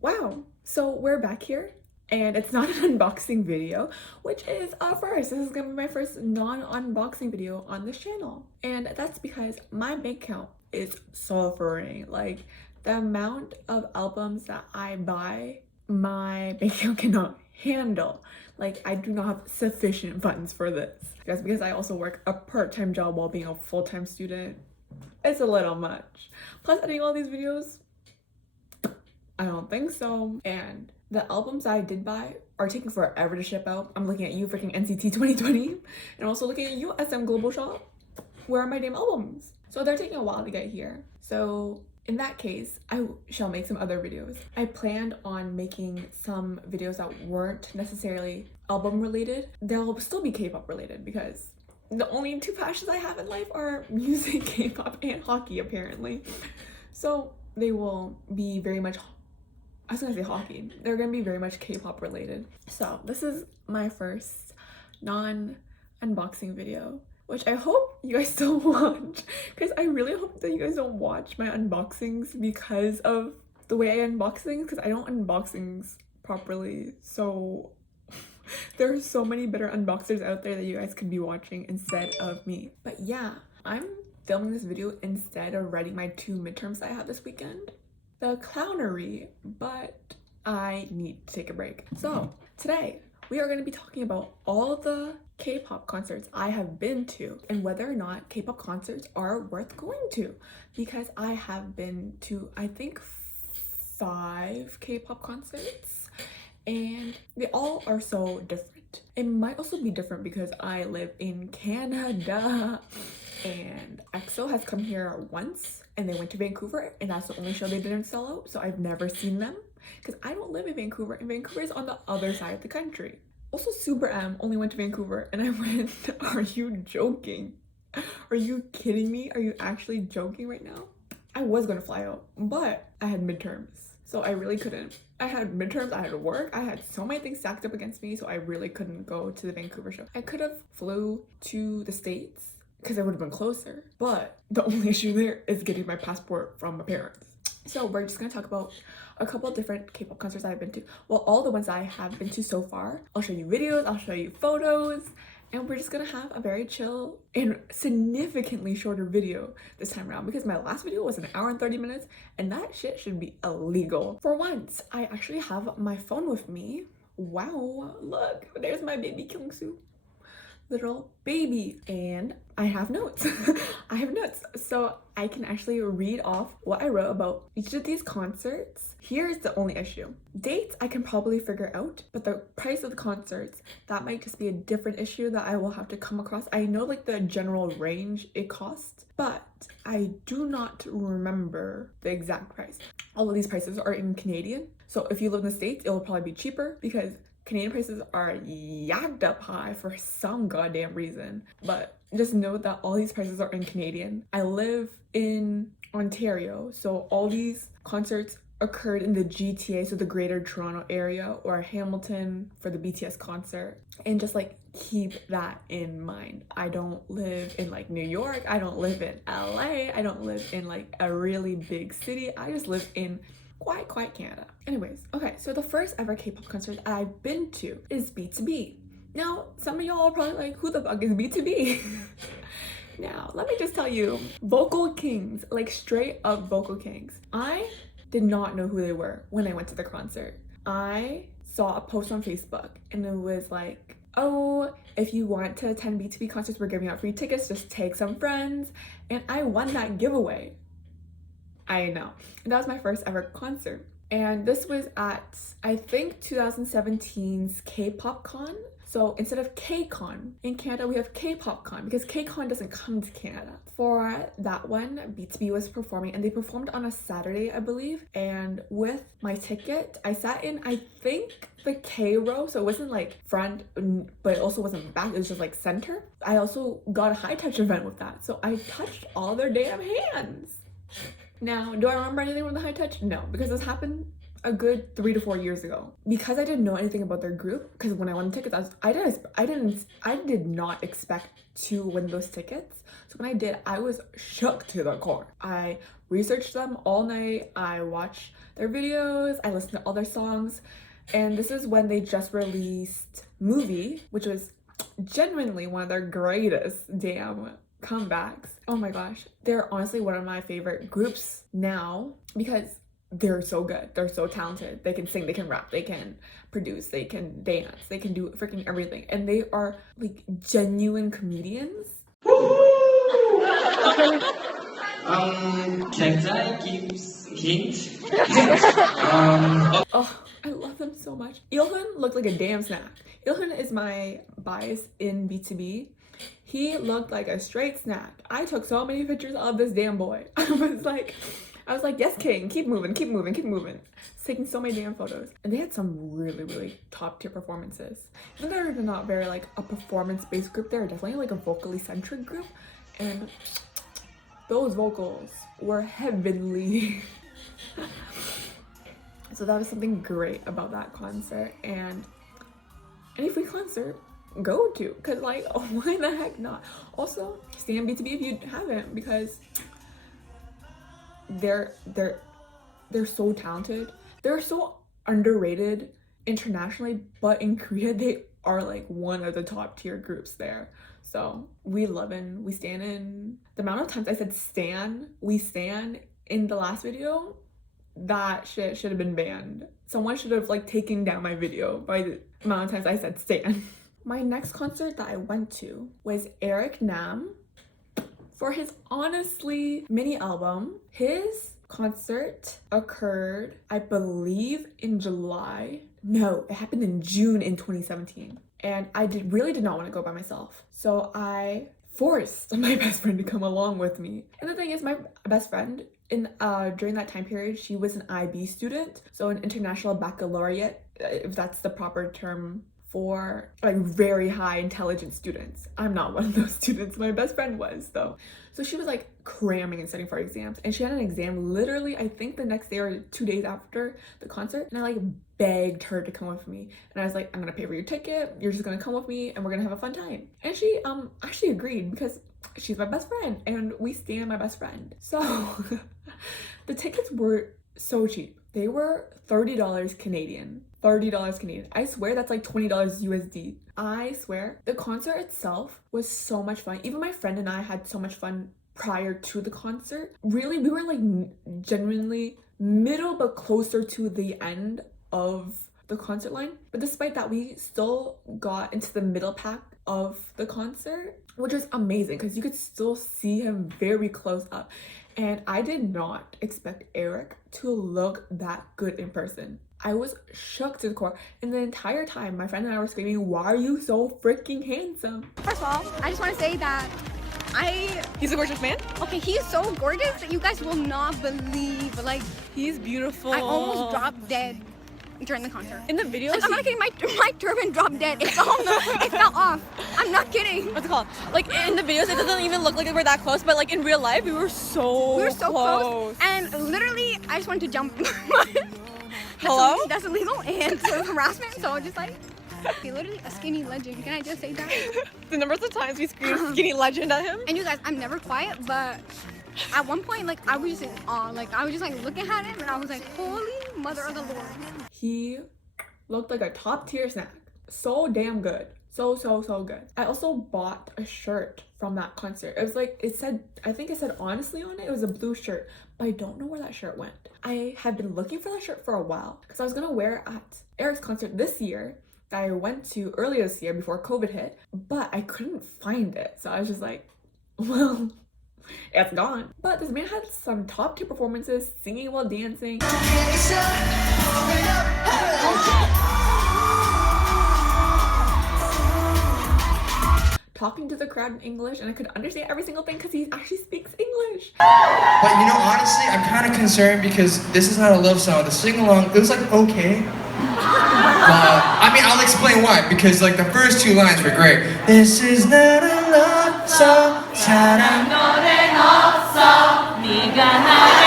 Wow, so we're back here and it's not an unboxing video, which is a first. This is gonna be my first non-unboxing video on this channel. And that's because my bank account is suffering. Like, the amount of albums that I buy, my bank account cannot handle. Like, I do not have sufficient funds for this. That's because I also work a part-time job while being a full-time student. It's a little much. Plus, editing all these videos, I don't think so. And the albums I did buy are taking forever to ship out. I'm looking at you, freaking NCT 2020, and also looking at you, SM Global Shop. Where are my damn albums? So they're taking a while to get here. So in that case, I shall make some other videos. I planned on making some videos that weren't necessarily album related. They'll still be K-pop related because the only two passions I have in life are music, K-pop, and hockey apparently. So they will be very much, I was gonna say hockey. They're gonna be very much K-pop related. So this is my first non-unboxing video, which I hope you guys still watch, because I really hope that you guys don't watch my unboxings because of the way I unbox things, because I don't unbox things properly. So there are so many better unboxers out there that you guys could be watching instead of me. But yeah, I'm filming this video instead of writing my 2 midterms I have this weekend. The clownery, but I need to take a break. So today we are going to be talking about all the K-pop concerts I have been to and whether or not K-pop concerts are worth going to, because I have been to, I think, 5 K-pop concerts and they all are so different. It might also be different because I live in Canada and EXO has come here once and they went to Vancouver and that's the only show they didn't sell out, so I've never seen them because I don't live in Vancouver and Vancouver is on the other side of the country. Also, Super M only went to Vancouver and I went, are you joking? Are you kidding me? Are you actually joking right now? I was gonna fly out, but I had midterms, so I really couldn't. I had midterms, I had work, I had so many things stacked up against me, so I really couldn't go to the Vancouver show. I could have flew to the States because it would have been closer, but the only issue there is getting my passport from my parents. So we're just gonna talk about a couple of different K-pop concerts I've been to. Well, all the ones I have been to so far. I'll show you videos, I'll show you photos, and we're just gonna have a very chill and significantly shorter video this time around because my last video was 1 hour and 30 minutes and that shit should be illegal. For once, I actually have my phone with me. Wow, look, there's my baby Kyungsu. Little baby, and I have notes. I have notes so I can actually read off what I wrote about each of these concerts. Here's the only issue: dates I can probably figure out, but the price of the concerts, that might just be a different issue that I will have to come across. I know like the general range it costs, but I do not remember the exact price. All of these prices are in Canadian, so if you live in the States it will probably be cheaper because Canadian prices are yacked up high for some goddamn reason, but just note that all these prices are in Canadian. I live in Ontario, so all these concerts occurred in the GTA, so the Greater Toronto Area, or Hamilton for the BTS concert, and just like keep that in mind. I don't live in like New York, I don't live in LA, I don't live in like a really big city, I just live in quite Canada. Anyways, okay, so the first ever K-pop concert I've been to is btob. Now, some of y'all are probably like, who the fuck is btob? Now, let me just tell you, vocal kings, like straight up vocal kings. I did not know who they were when I went to the concert. I saw a post on Facebook and it was like, oh, if you want to attend btob concerts, we're giving out free tickets, just take some friends. And I won that giveaway. I know. And that was my first ever concert. And this was at, I think, 2017's K-pop Con. So instead of K-Con, in Canada we have K-pop Con because K-Con doesn't come to Canada. For that one, btob was performing and they performed on a Saturday, I believe. And with my ticket, I sat in, I think, the K row. So it wasn't like front, but it also wasn't back. It was just like center. I also got a high touch event with that. So I touched all their damn hands. Now, do I remember anything from the high touch? No, because this happened a good 3 to 4 years ago. Because I didn't know anything about their group, because when I won tickets, I did not expect to win those tickets. So when I did, I was shook to the core. I researched them all night. I watched their videos. I listened to all their songs. And this is when they just released Movie, which was genuinely one of their greatest damn comebacks. Oh my gosh. They're honestly one of my favorite groups now because they're so good. They're so talented. They can sing, they can rap, they can produce, they can dance, they can do freaking everything. And they are like genuine comedians. Can I give hint? Oh, I love them so much. Ilhan looked like a damn snack. Ilhan is my bias in btob. He looked like a straight snack. I took so many pictures of this damn boy. I was like, yes, king, keep moving, keep moving, keep moving. Taking so many damn photos. And they had some really, really top tier performances. Even though they're not very like a performance-based group, they're definitely like a vocally centric group. And those vocals were heavenly. So that was something great about that concert. And any free concert, go to, because like, oh, why the heck not? Also, stay on btob if you haven't, because they're so talented. They're so underrated internationally, but in Korea they are like one of the top tier groups there. So we love and we stand in. The amount of times I said we stand in the last video, that shit should have been banned. Someone should have like taken down my video by the amount of times I said stan. My next concert that I went to was Eric Nam for his Honestly mini album. His concert occurred, I believe, in July. No, it happened in June in 2017. And I really did not want to go by myself. So I forced my best friend to come along with me. And the thing is, my best friend, during that time period, she was an IB student, so an international baccalaureate, if that's the proper term for like very high intelligent students. I'm not one of those students. My best friend was though. So she was like cramming and studying for exams, and she had an exam literally I think the next day or 2 days after the concert, and I like begged her to come with me, and I was like, I'm gonna pay for your ticket, you're just gonna come with me and we're gonna have a fun time. And she actually agreed because she's my best friend and we stand my best friend. So the tickets were so cheap. They were $30 Canadian. $30 Canadian. I swear that's like $20 USD. I swear. The concert itself was so much fun. Even my friend and I had so much fun prior to the concert. Really, we were like genuinely middle but closer to the end of the concert line. But despite that, we still got into the middle pack of the concert, which was amazing because you could still see him very close up. And I did not expect Eric to look that good in person. I was shook to the core, and the entire time my friend and I were screaming, why are you so freaking handsome? First of all, I just want to say that He's a gorgeous man? okay, he's so gorgeous that you guys will not believe. Like, He's beautiful. I almost dropped dead during the concert. In the video, Like, I'm not kidding, my turban dropped dead. It fell off. I'm not kidding. what's it called? Like in the videos, it doesn't even look like we're that close, but like in real life, we were so close. And literally, I just wanted to jump. Hello? That's illegal and sort of harassment, so just like, he's literally a skinny legend. Can I just say that? The numbers of times we screamed skinny legend at him. And you guys, I'm never quiet, but at one point, like, I was just in awe. Like, I was just like looking at him and I was like, holy mother of the Lord. He looked like a top tier snack. So damn good. So good. I also bought a shirt from that concert. It was like, I think it said honestly on it. It was a blue shirt, but I don't know where that shirt went. I had been looking for that shirt for a while because I was gonna wear it at Eric's concert this year that I went to earlier this year before COVID hit, but I couldn't find it. So I was just like, well, it's gone. But this man had some top tier performances, singing while dancing. Talking to the crowd in English, and I could understand every single thing because he actually speaks English. But you know, honestly, I'm kind of concerned because this is not a love song. The sing-along, it was like okay. I mean, I'll explain why. Because like the first two lines were great. This is not a love song. 사랑 노래는 없어. 네가 나를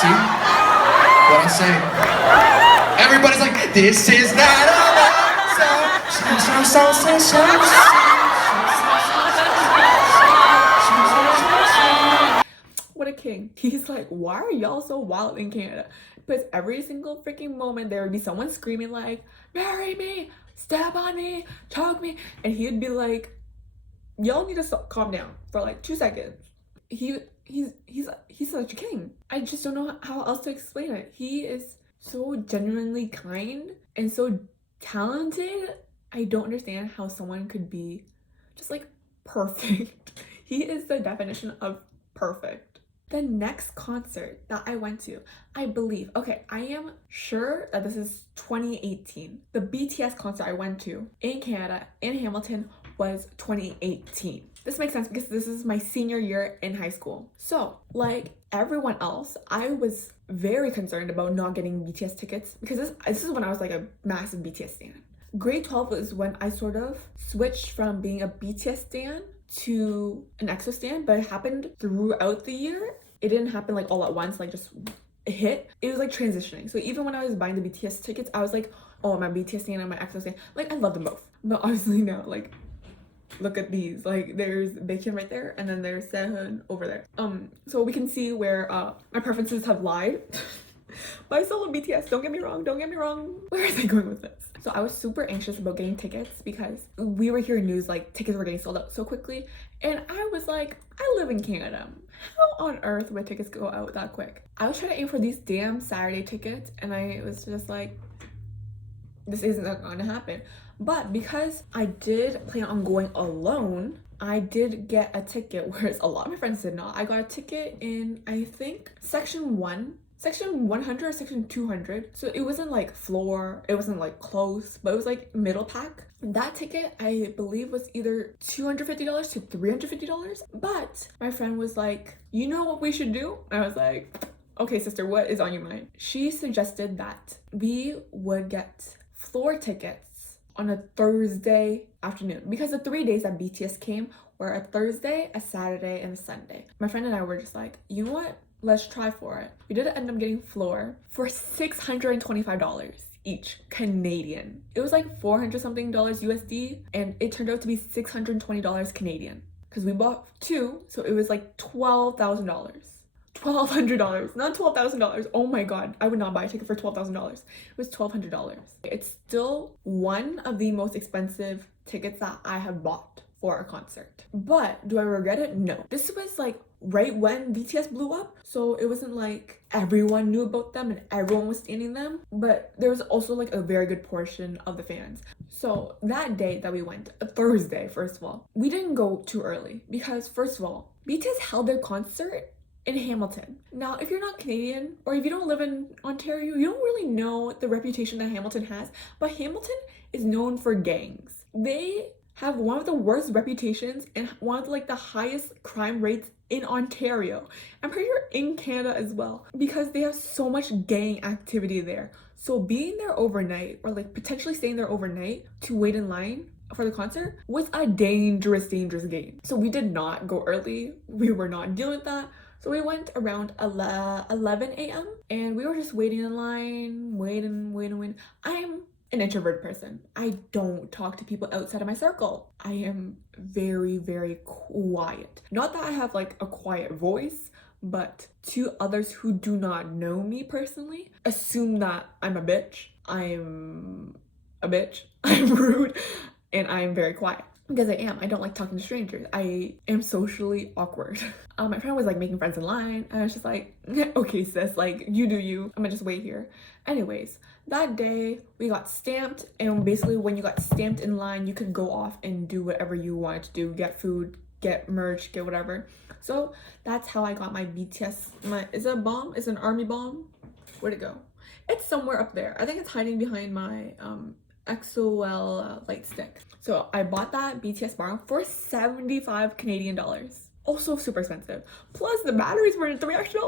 See? What I say? Everybody's like, this is not a love song. What a king. He's like, why are y'all so wild in Canada? Because every single freaking moment there would be someone screaming like, marry me, step on me, choke me, and he'd be like, y'all need to calm down for like 2 seconds. He's such a king. I just don't know how else to explain it. He is so genuinely kind and so talented. I don't understand how someone could be just like perfect. He is the definition of perfect. The next concert that I went to, I believe, okay, I am sure that this is 2018. The BTS concert I went to in Canada, in Hamilton, was 2018. This makes sense because this is my senior year in high school. So, like everyone else, I was very concerned about not getting BTS tickets because this is when I was like a massive BTS stan. Grade 12 was when I sort of switched from being a BTS stan to an EXO stan, but it happened throughout the year. It didn't happen like all at once, like just hit. It was like transitioning. So even when I was buying the BTS tickets, I was like, oh, I'm a BTS stan, I'm an EXO stan. Like I love them both. But obviously now, like, look at these. Like there's Baekhyun right there, and then there's Sehun over there. So we can see where my preferences have lied. But I still love BTS, don't get me wrong. Where is I going with this? So I was super anxious about getting tickets because we were hearing news like tickets were getting sold out so quickly. And I was like, I live in Canada. How on earth would tickets go out that quick? I was trying to aim for these damn Saturday tickets and I was just like, this isn't gonna happen. But because I did plan on going alone, I did get a ticket, whereas a lot of my friends did not. I got a ticket in, I think, section 100 or section 200. So it wasn't like floor, it wasn't like close, but it was like middle pack. That ticket, I believe, was either $250 to $350. But my friend was like, you know what we should do? And I was like, okay, sister, what is on your mind? She suggested that we would get floor tickets on a Thursday afternoon because the 3 days that BTS came were a Thursday, a Saturday, and a Sunday. My friend and I were just like, you know what? Let's try for it. We did end up getting floor for $625 each Canadian. It was like 400 something dollars USD, and it turned out to be $620 Canadian because we bought two, so it was like $12,000. $1,200, not $12,000. Oh my god, I would not buy a ticket for $12,000. It was $1,200. It's still one of the most expensive tickets that I have bought for a concert. But do I regret it? No. This was like right when BTS blew up, so it wasn't like everyone knew about them and everyone was standing them, but there was also like a very good portion of the fans. So that day that we went, a Thursday, first of all, we didn't go too early because first of all, BTS held their concert in Hamilton. Now, if you're not Canadian or if you don't live in Ontario, you don't really know the reputation that Hamilton has, but Hamilton is known for gangs. They have one of the worst reputations and one of like the highest crime rates in Ontario. I'm pretty sure in Canada as well because they have so much gang activity there. So being there overnight or like potentially staying there overnight to wait in line for the concert was a dangerous game. So we did not go early. We were not dealing with that. So we went around 11 a.m. and we were just waiting in line, waiting. I'm an introvert person. I don't talk to people outside of my circle. I am very, very quiet. Not that I have like a quiet voice, but to others who do not know me personally, assume that I'm a bitch. I'm rude, and I'm very quiet. Because I am. I don't like talking to strangers. I am socially awkward. My friend was like making friends in line. I was just like, okay sis, like you do you. I'm gonna just wait here. Anyways, that day we got stamped, and basically when you got stamped in line, you could go off and do whatever you wanted to do. Get food, get merch, get whatever. So that's how I got my BTS, is it a bomb? Is it an army bomb? Where'd it go? It's somewhere up there. I think it's hiding behind my XOL light stick. So I bought that BTS bar for 75 Canadian dollars. Also super expensive. Plus the batteries were $3 extra.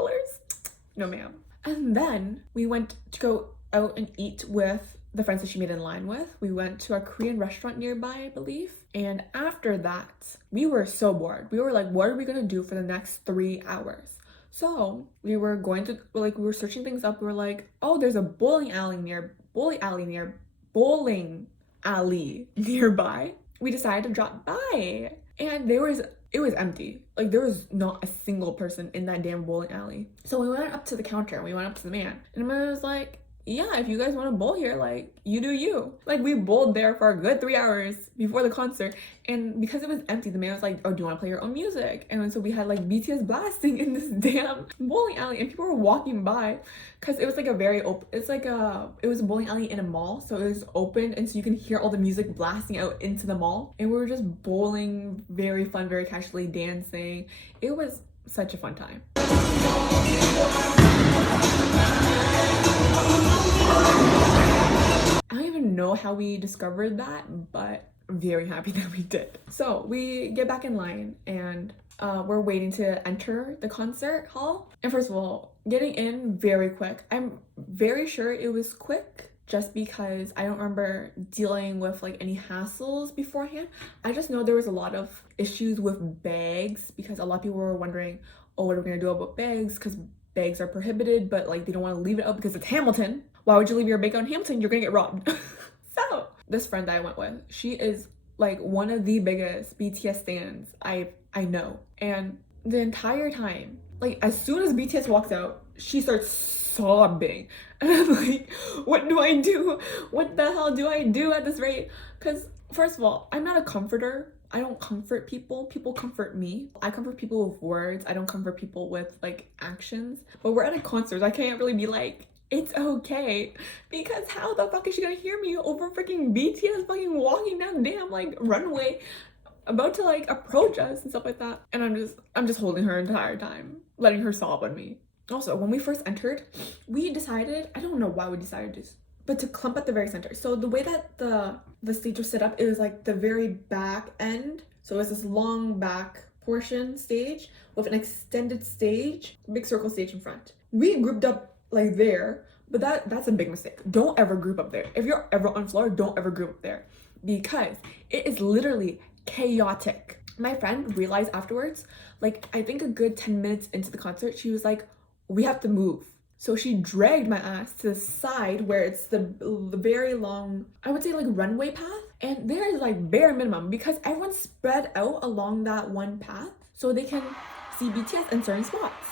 No ma'am. And then we went to go out and eat with the friends that she made in line with. We went to a Korean restaurant nearby, I believe. And after that, we were so bored. We were like, what are we gonna do for the next 3 hours? So we were going to, like, we were searching things up. We were like, oh, there's a bowling alley nearby. We decided to drop by, and it was empty. Like, there was not a single person in that damn bowling alley. So we went up to the counter, we went up to the man, and the man was like, yeah, if you guys want to bowl here, like, you do you. Like, we bowled there for a good 3 hours before the concert, and because it was empty, the man was like, oh, do you want to play your own music? And so we had like BTS blasting in this damn bowling alley, and people were walking by, because it was like a very open, it was a bowling alley in a mall, so it was open, and so you can hear all the music blasting out into the mall, and we were just bowling, very fun, very casually, dancing. It was such a fun time. I don't even know how we discovered that, but I'm very happy that we did. So we get back in line, and we're waiting to enter the concert hall. And first of all, getting in very quick. I'm very sure it was quick just because I don't remember dealing with like any hassles beforehand. I just know there was a lot of issues with bags, because a lot of people were wondering, oh, what are we gonna do about bags? Because bags are prohibited, but like they don't want to leave it out because it's Hamilton. Why would you leave your bag on Hamilton? You're gonna get robbed. So this friend that I went with, she is like one of the biggest BTS stans I know. And the entire time, like as soon as BTS walks out, she starts sobbing. And I'm like, what do I do? What the hell do I do at this rate? Because first of all, I'm not a comforter. I don't comfort people. People comfort me. I comfort people with words. I don't comfort people with like actions. But we're at a concert. I can't really be like, it's okay, because how the fuck is she gonna hear me over freaking BTS fucking walking down the damn like runway, about to like approach us and stuff like that? And I'm just holding her entire time, letting her sob on me. Also, when we first entered, we decided, I don't know why we decided this, but to clump at the very center. So the way that the stage was set up, it was like the very back end. So it's this long back portion stage with an extended stage, big circle stage in front. We grouped up like there, but that's a big mistake. Don't ever group up there. If you're ever on floor, don't ever group up there, because it is literally chaotic. My friend realized afterwards, like I think a good 10 minutes into the concert, she was like, we have to move. So she dragged my ass to the side where it's the very long, I would say like runway path, and there is like bare minimum, because everyone's spread out along that one path so they can see BTS in certain spots.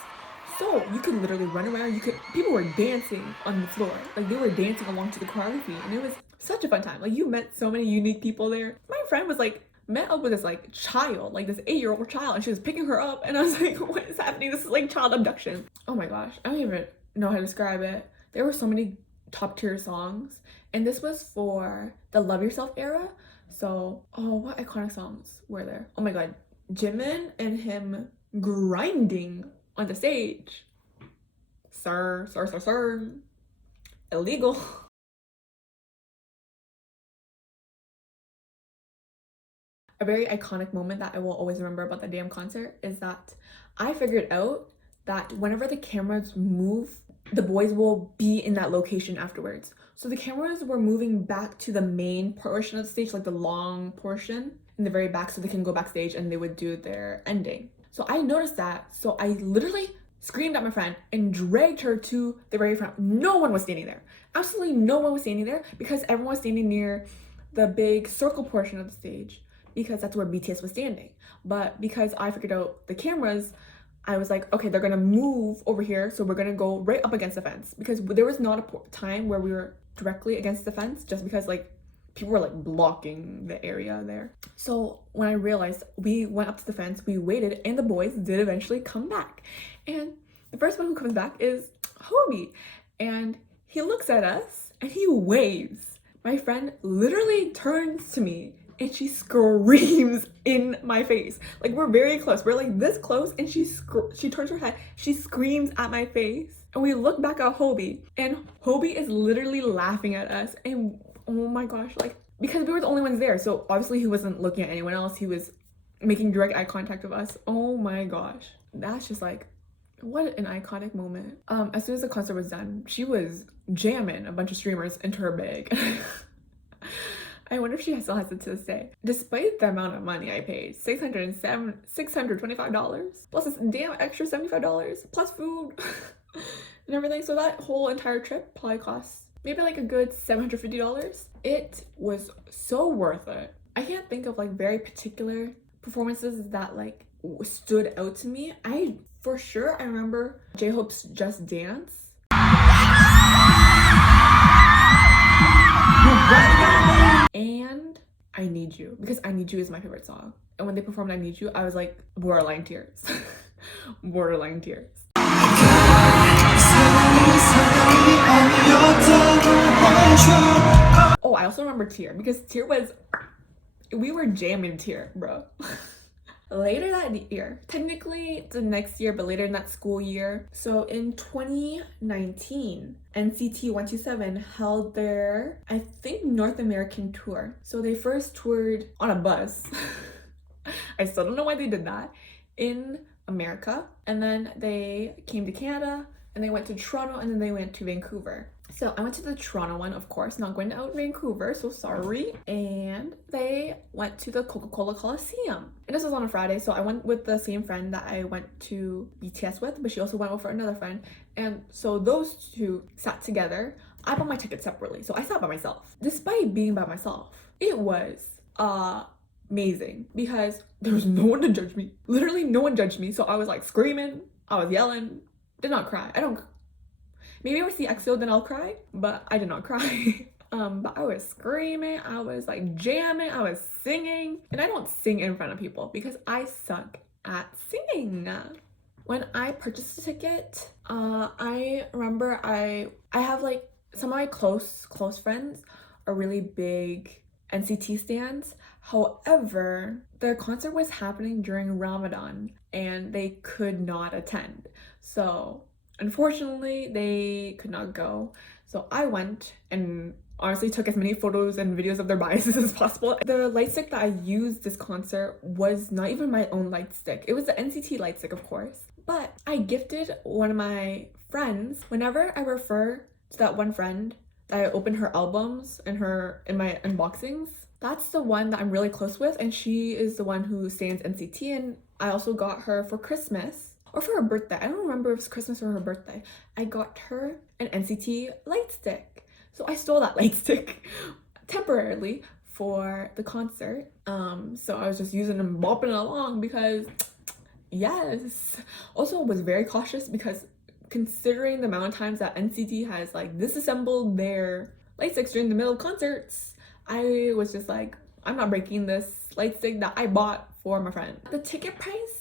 So you could literally run around, people were dancing on the floor. Like they were dancing along to the choreography, and it was such a fun time. Like you met so many unique people there. My friend was like, met up with this like child, like this 8-year-old child, and she was picking her up, and I was like, what is happening? This is like child abduction. Oh my gosh, I don't even know how to describe it. There were so many top tier songs, and this was for the Love Yourself era. So, oh, what iconic songs were there? Oh my god, Jimin and him grinding on the stage. Sir. Illegal. A very iconic moment that I will always remember about the damn concert is that I figured out that whenever the cameras move, the boys will be in that location afterwards. So the cameras were moving back to the main portion of the stage, like the long portion in the very back, so they can go backstage and they would do their ending. So I noticed that, so I literally screamed at my friend and dragged her to the very front. No one was standing there. Absolutely no one was standing there, because everyone was standing near the big circle portion of the stage, because that's where BTS was standing. But because I figured out the cameras, I was like, okay, they're gonna move over here, so we're gonna go right up against the fence, because there was not a time where we were directly against the fence, just because like people were like blocking the area there. So when I realized, we went up to the fence, we waited, and the boys did eventually come back. And the first one who comes back is Hobie, and he looks at us and he waves. My friend literally turns to me and she screams in my face. Like we're very close, we're like this close, and she turns her head, she screams at my face, and we look back at Hobie, and Hobie is literally laughing at us. And oh my gosh, like, because we were the only ones there, so obviously he wasn't looking at anyone else, he was making direct eye contact with us. Oh my gosh, that's just like, what an iconic moment. As soon as the concert was done, she was jamming a bunch of streamers into her bag. I wonder if she still has it to this day. Despite the amount of money I paid, $625 plus this damn extra $75 plus food and everything. So that whole entire trip probably cost maybe like a good $750. It was so worth it. I can't think of like very particular performances that like stood out to me. I remember J-Hope's Just Dance. And I Need You, because I Need You is my favorite song. And when they performed I Need You, I was like borderline tears. Borderline tears. Oh, I also remember Tear, because Tear was, we were jamming Tear, bro. Later that year, technically the next year, but later in that school year. So in 2019, NCT 127 held their, I think, North American tour. So they first toured on a bus. I still don't know why they did that, in America. And then they came to Canada, and they went to Toronto, and then they went to Vancouver. So I went to the Toronto one, of course, not going out Vancouver, so sorry. And they went to the Coca-Cola Coliseum. And this was on a Friday, so I went with the same friend that I went to BTS with, but she also went with another friend. And so those two sat together. I bought my ticket separately, so I sat by myself. Despite being by myself, it was amazing because there was no one to judge me. Literally no one judged me, so I was like screaming, I was yelling, did not cry. Maybe if I see EXO, then I'll cry, but I did not cry. But I was screaming, I was like jamming, I was singing. And I don't sing in front of people because I suck at singing. When I purchased the ticket, I remember I have like some of my close friends are really big NCT stans. However, their concert was happening during Ramadan and they could not attend. So unfortunately, they could not go. So I went and honestly took as many photos and videos of their biases as possible. The light stick that I used this concert was not even my own light stick. It was the NCT light stick, of course. But I gifted one of my friends. Whenever I refer to that one friend that I opened her albums in my unboxings, that's the one that I'm really close with, and she is the one who stands NCT, and I also got her for Christmas. Or for her birthday. I don't remember if it was Christmas or her birthday. I got her an NCT light stick. So I stole that light stick temporarily for the concert. So I was just using them, bopping it along because, yes. Also was very cautious because considering the amount of times that NCT has like disassembled their light sticks during the middle of concerts, I was just like, I'm not breaking this light stick that I bought for my friend. The ticket price,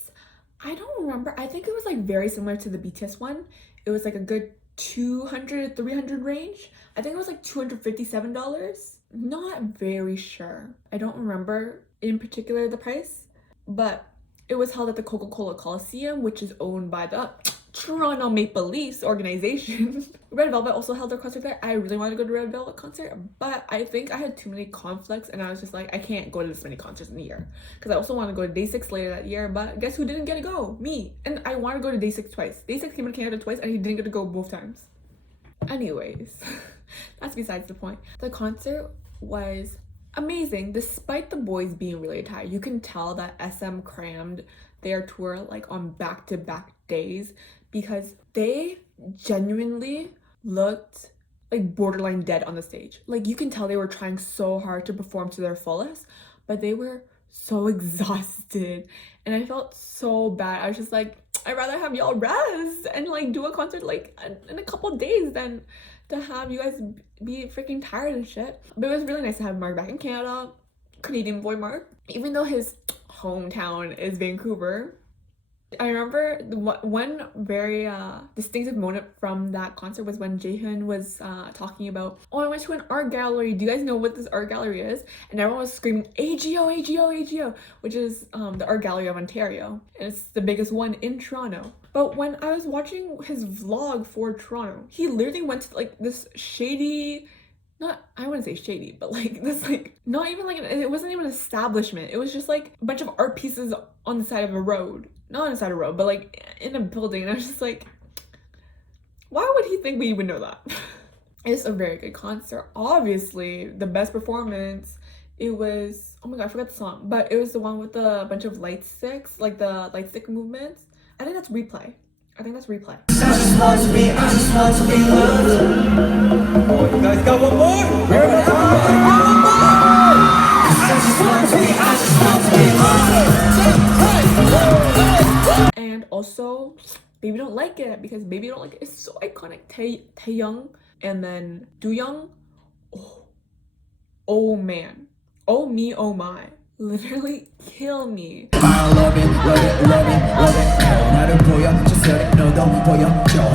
I don't remember. I think it was like very similar to the BTS one. It was like a good 200 300 range. I think it was like $257. Not very sure. I don't remember in particular the price, but it was held at the Coca-Cola Coliseum, which is owned by the Toronto Maple Leafs organization. Red Velvet also held their concert there. I really wanted to go to Red Velvet concert, but I think I had too many conflicts and I was just like, I can't go to this many concerts in a year. Because I also want to go to Day 6 later that year, but guess who didn't get to go? Me. And I want to go to Day 6 twice. Day 6 came to Canada twice and he didn't get to go both times. Anyways, that's besides the point. The concert was amazing. Despite the boys being really tired, you can tell that SM crammed their tour like on back-to-back days because they genuinely looked like borderline dead on the stage. Like you can tell they were trying so hard to perform to their fullest, but they were so exhausted and I felt so bad. I was just like, I'd rather have y'all rest and like do a concert like in a couple days than to have you guys be freaking tired and shit. But it was really nice to have Mark back in Canada, Canadian boy Mark, even though his hometown is Vancouver. I remember one very distinctive moment from that concert was when Jaehyun was talking about, oh, I went to an art gallery. Do you guys know what this art gallery is? And everyone was screaming, AGO, AGO, AGO, which is the art gallery of Ontario. And it's the biggest one in Toronto. But when I was watching his vlog for Toronto, he literally went to like this shady, I wouldn't say shady, but like this like, not even like, it wasn't even an establishment. It was just like a bunch of art pieces on the side of a road. Not on the side of a road, but like in a building. And I was just like, why would he think we would know that? It's a very good concert. Obviously, the best performance It was, oh my god, I forgot the song, but it was the one with the bunch of light sticks, like the light stick movements. I think that's Replay. I think that's Replay. I just want to be loved. Oh, you guys got one more? Everybody got one more? I just want to be And also, Baby Don't Like It, because Baby Don't Like It is so iconic. Taeyoung and then Dooyoung. Oh man. Oh me, oh my. Literally kill me. I love it, love it, love it, love it. 나를 보여, just 너도 보여.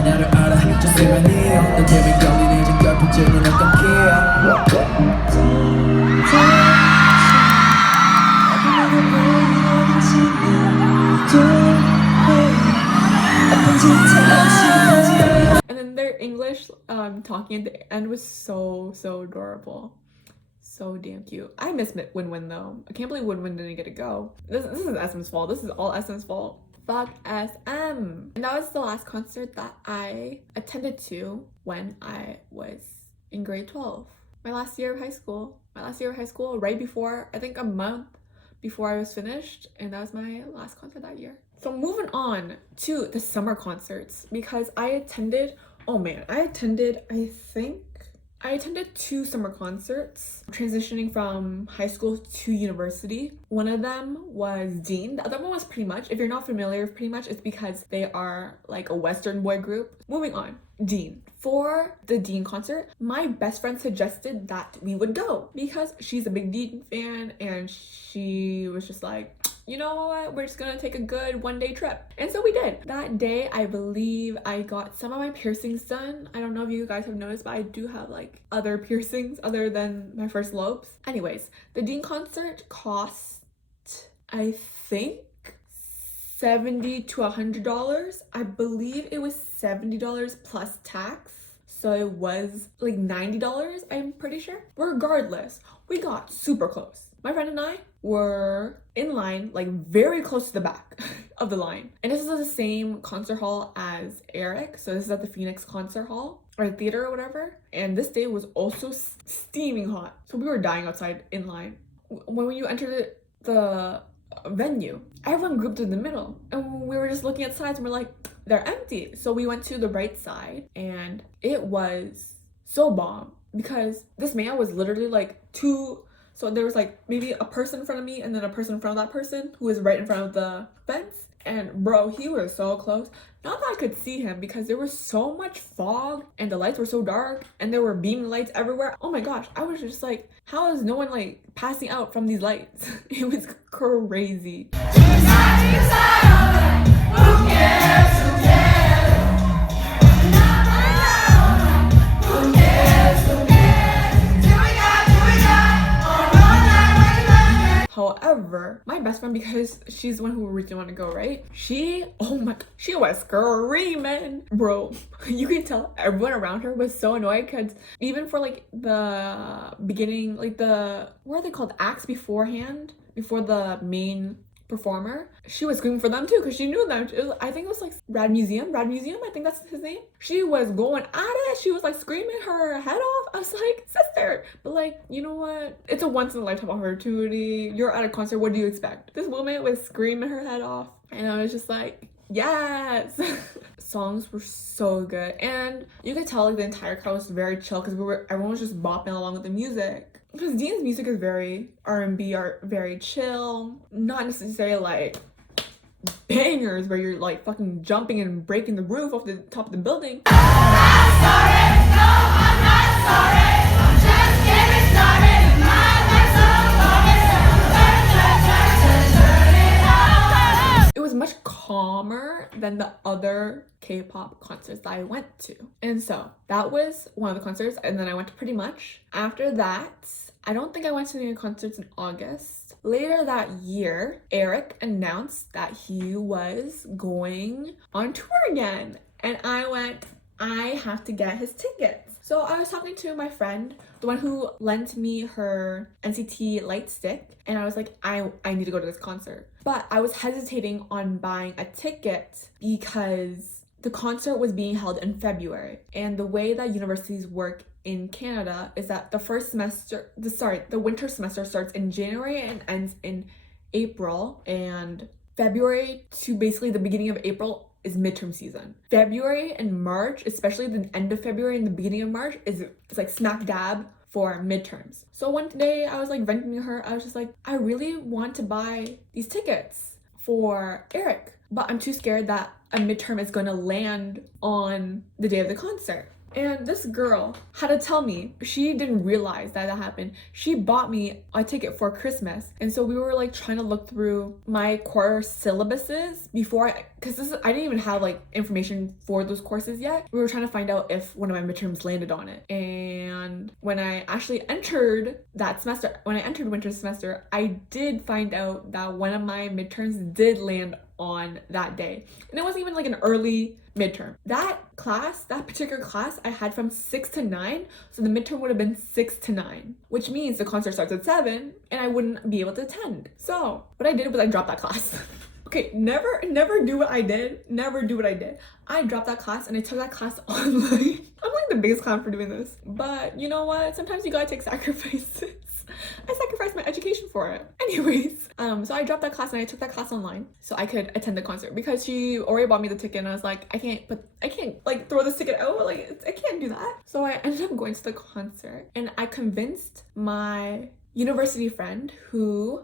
나를 알아, just let me know. 너 때문에 걸리는 결핍증은 어떡해요? And then their English talking at the end was so adorable. So damn cute. I miss Win-Win though. I can't believe Win-Win didn't get to go. This is SM's fault. This is all SM's fault. Fuck SM. And that was the last concert that I attended to when I was in grade 12. My last year of high school. Right before, I think a month before I was finished. And that was my last concert that year. So moving on to the summer concerts, because I attended 2 summer concerts transitioning from high school to university. One of them was Dean. The other one was Pretty Much. If you're not familiar with Pretty Much, it's because they are like a Western boy group. Moving on, Dean. For the Dean concert, my best friend suggested that we would go because she's a big Dean fan, and she was just like, you know what, we're just gonna take a good one-day trip. And so we did. That day, I believe I got some of my piercings done. I don't know if you guys have noticed, but I do have like other piercings other than my first lobes. Anyways, the Dean concert cost, I think, $70 to $100. I believe it was $70 plus tax. So it was like $90, I'm pretty sure. Regardless, we got super close. My friend and I were in line, like very close to the back of the line. And this is at the same concert hall as Eric. So this is at the Phoenix Concert Hall or theater or whatever. And this day was also steaming hot. So we were dying outside in line. When you entered the venue, everyone grouped in the middle. And we were just looking at sides and we're like, they're empty. So we went to the right side and it was so bomb because this man was literally like so there was like maybe a person in front of me and then a person in front of that person who was right in front of the fence. And bro, he was so close. Not that I could see him because there was so much fog and the lights were so dark and there were beam lights everywhere. Oh my gosh, I was just like, how is no one like passing out from these lights? It was crazy. However, my best friend, because she's the one who originally wanted to go, right? She was screaming. Bro, you can tell everyone around her was so annoyed because even for like the beginning, like what are they called? Acts beforehand, before the main performer, she was screaming for them too because she knew them. I think it was like Rad Museum, I think that's his name. She was going at it. She was like screaming her head off. I was like, sister, but like, you know what, it's a once in a lifetime opportunity. You're at a concert, what do you expect? This woman was screaming her head off and I was just like, yes. Songs were so good and you could tell like the entire crowd was very chill because everyone was just bopping along with the music. Because Dean's music is very R&B, very chill, not necessarily like bangers where you're like fucking jumping and breaking the roof off the top of the building. I'm sorry, no, I'm not sorry. I'm just getting started. My life's so long. It was much calmer than the other K-pop concerts that I went to. And so that was one of the concerts, and then I went to Pretty Much. After that, I don't think I went to any concerts in August. Later that year, Eric announced that he was going on tour again. And I went, I have to get his tickets. So I was talking to my friend, the one who lent me her NCT light stick, and I was like, I need to go to this concert. But I was hesitating on buying a ticket because the concert was being held in February, and the way that universities work in Canada is that the winter semester starts in January and ends in April, and February to basically the beginning of April is midterm season. February and March, especially the end of February and the beginning of March, it's like smack dab for midterms. So one day I was like venting to her, I was just like, I really want to buy these tickets for Eric, but I'm too scared that a midterm is gonna land on the day of the concert. And this girl had to tell me, she didn't realize that happened. She bought me a ticket for Christmas. And so we were like trying to look through my course syllabuses before I didn't even have like information for those courses yet. We were trying to find out if one of my midterms landed on it. And when I actually entered winter semester, I did find out that one of my midterms did land on that day. And it wasn't even like an early midterm. That particular class I had from 6 to 9, so the midterm would have been 6 to 9, which means the concert starts at 7 and I wouldn't be able to attend. So what I did was I dropped that class. Okay, never do what I did. Never do what I did. I dropped that class and I took that class online. I'm like the biggest clown for doing this. But you know what? Sometimes you gotta take sacrifices. I sacrificed my education for it. Anyways, so I dropped that class and I took that class online so I could attend the concert because she already bought me the ticket and I was like, I can't like throw this ticket out. Like, I can't do that. So I ended up going to the concert and I convinced my university friend who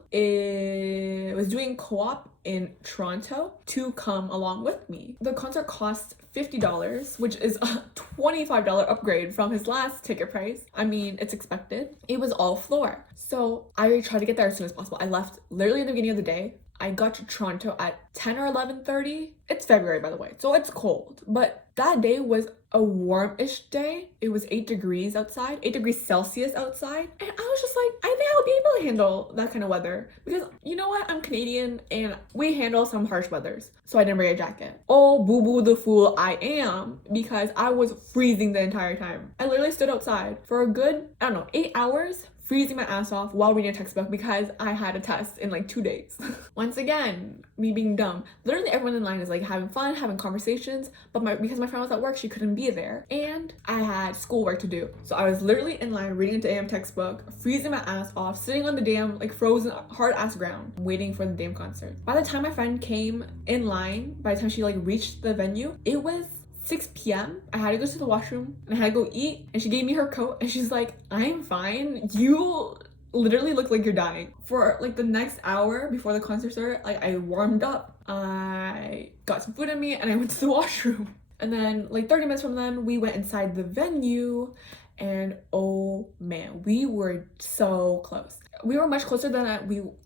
was doing co-op in Toronto to come along with me. The concert cost $50, which is a $25 upgrade from his last ticket price. I mean, it's expected. It was all floor. So I tried to get there as soon as possible. I left literally at the beginning of the day. I got to Toronto at 10 or 11:30. It's February, by the way, so it's cold. But that day was a warm-ish day. It was 8 degrees outside, 8 degrees Celsius outside. And I was just like, I think I'll be able to handle that kind of weather. Because you know what? I'm Canadian and we handle some harsh weathers. So I didn't bring a jacket. Oh, boo-boo the fool I am, because I was freezing the entire time. I literally stood outside for a good, 8 hours, freezing my ass off while reading a textbook because I had a test in like 2 days. Once again, me being dumb. Literally everyone in line is like having fun, having conversations, but because my friend was at work, she couldn't be there. And I had schoolwork to do. So I was literally in line reading a damn textbook, freezing my ass off, sitting on the damn like frozen hard ass ground, waiting for the damn concert. By the time my friend came in line, by the time she like reached the venue, it was 6 p.m. I had to go to the washroom and I had to go eat, and she gave me her coat and she's like, I'm fine. You literally look like you're dying. For like the next hour before the concert started, like I warmed up, I got some food in me, and I went to the washroom. And then like 30 minutes from then, we went inside the venue, and oh man, we were so close. We were much closer than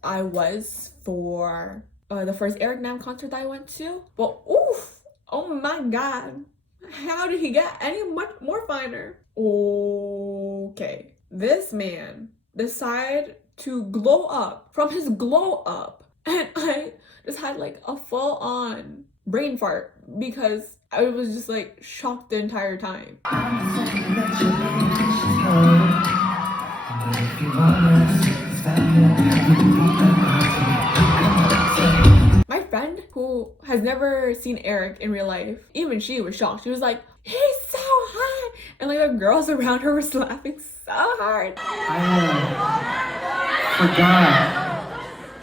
I was for the first Eric Nam concert that I went to. But oof, oh my god, how did he get any much more finer? Okay, this man decided to glow up from his glow up, and I just had like a full-on brain fart because I was just like shocked the entire time. My friend who has never seen Eric in real life, even she was shocked. She was like, he's so hot, and like the girls around her were laughing so hard. I forgot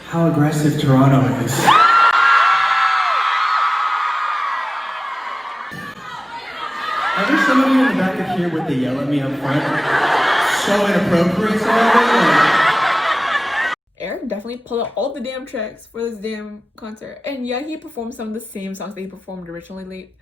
how aggressive Toronto is. Are there some of you in the back of here with the yell at me up front? So inappropriate, some of them. Eric definitely pulled out all the damn tricks for this damn concert. And yeah, he performed some of the same songs that he performed originally,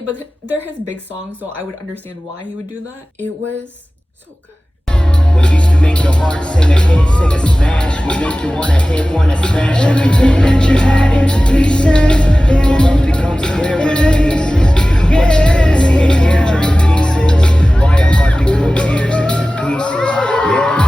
but they're his big songs, so I would understand why he would do that. It was so good. We used to make your heart sing a hit, sing a smash. We make you wanna hit, wanna smash everything that you had into pieces. Your love becomes clear in pieces. What you couldn't see and hear during pieces. Why your heart become tears into pieces. Yeah.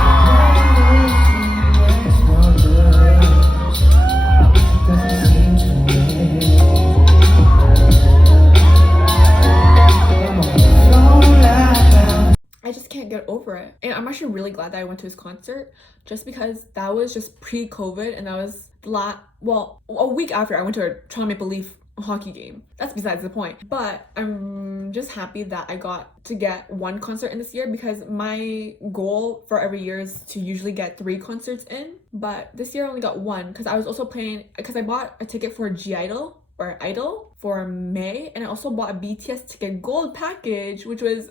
I just can't get over it. And I'm actually really glad that I went to his concert, just because that was just pre-COVID, and that was a week after I went to a Toronto Maple Leaf hockey game. That's besides the point. But I'm just happy that I got to get one concert in this year, because my goal for every year is to usually get 3 concerts in. But this year I only got 1, because I was also playing, because I bought a ticket for G-Idol or Idol for May, and I also bought a BTS ticket gold package, which was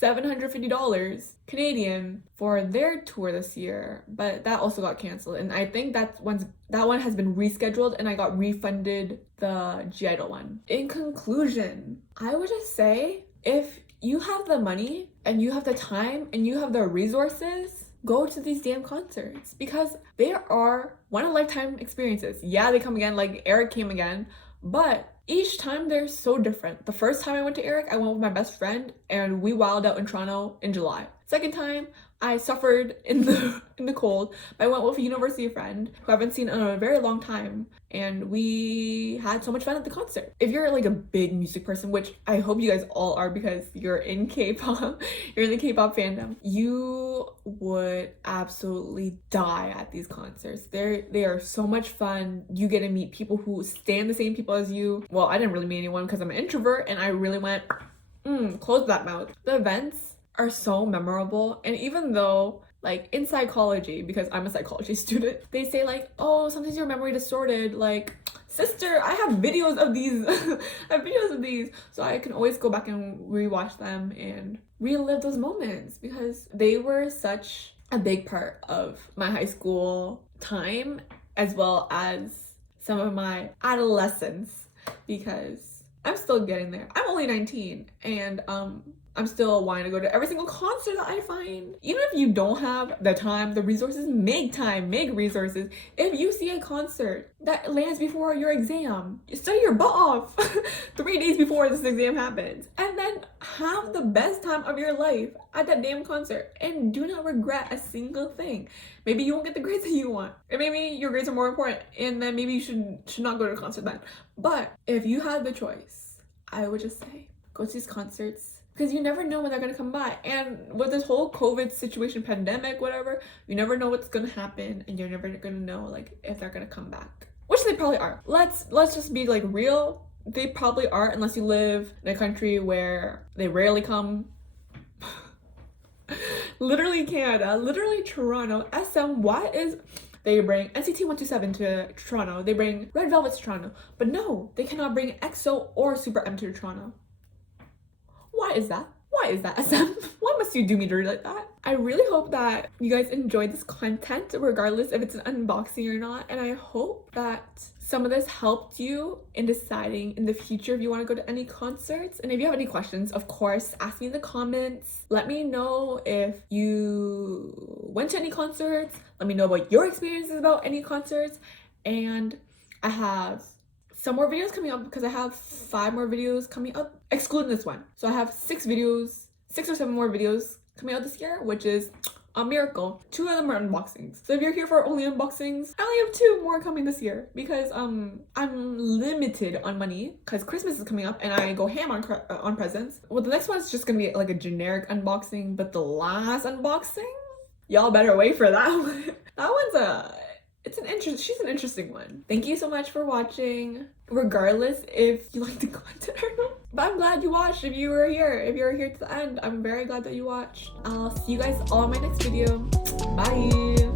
$750 Canadian for their tour this year, but that also got canceled, and I think that one has been rescheduled, and I got refunded the G-Idol one. In conclusion, I would just say, if you have the money and you have the time and you have the resources, go to these damn concerts, because they are one-of-a-lifetime experiences. Yeah, they come again, like Eric came again, but each time they're so different. The first time I went to Eric, I went with my best friend and we wilded out in Toronto in July. Second time, I suffered in the cold, but I went with a university friend who I haven't seen in a very long time, and we had so much fun at the concert. If you're like a big music person, which I hope you guys all are because you're in K-pop, you're in the K-pop fandom, you would absolutely die at these concerts. They are so much fun. You get to meet people who stand the same people as you. Well, I didn't really meet anyone because I'm an introvert, and I really went, close that mouth. The events are so memorable, and even though, like, in psychology, because I'm a psychology student, they say like, oh, sometimes your memory distorted. Like, sister, I have videos of these so I can always go back and rewatch them and relive those moments, because they were such a big part of my high school time, as well as some of my adolescence, because I'm still getting there. I'm only 19, and I'm still wanting to go to every single concert that I find. Even if you don't have the time, the resources, make time, make resources. If you see a concert that lands before your exam, you study your butt off 3 days before this exam happens, and then have the best time of your life at that damn concert, and do not regret a single thing. Maybe you won't get the grades that you want, and maybe your grades are more important, and then maybe you should not go to a concert then. But if you had the choice, I would just say, go to these concerts, because you never know when they're gonna come by. And with this whole COVID situation, pandemic, whatever, you never know what's gonna happen, and you're never gonna know like if they're gonna come back, which they probably are. Let's just be like real. They probably are, unless you live in a country where they rarely come. Literally Canada, literally Toronto. SM, what is? They bring NCT 127 to Toronto. They bring Red Velvet to Toronto, but no, they cannot bring EXO or Super M to Toronto. Why is that? Why is that, SM? Why must you do me dirty like that? I really hope that you guys enjoyed this content, regardless if it's an unboxing or not, and I hope that some of this helped you in deciding in the future if you want to go to any concerts. And if you have any questions, of course, ask me in the comments. Let me know if you went to any concerts. Let me know about your experiences about any concerts. And I have some more videos coming up, because I have 5 more videos coming up, excluding this one. So I have 6 or 7 more videos coming out this year, which is a miracle. 2 of them are unboxings. So if you're here for only unboxings, I only have 2 more coming this year, because I'm limited on money, because Christmas is coming up and I go ham on presents. Well, the next one is just gonna be like a generic unboxing, but the last unboxing, y'all better wait for that one. That one's she's an interesting one. Thank you so much for watching, regardless if you like the content or not. But I'm glad you watched. If you're here to the end, I'm very glad that you watched. I'll see you guys all in my next video. Bye.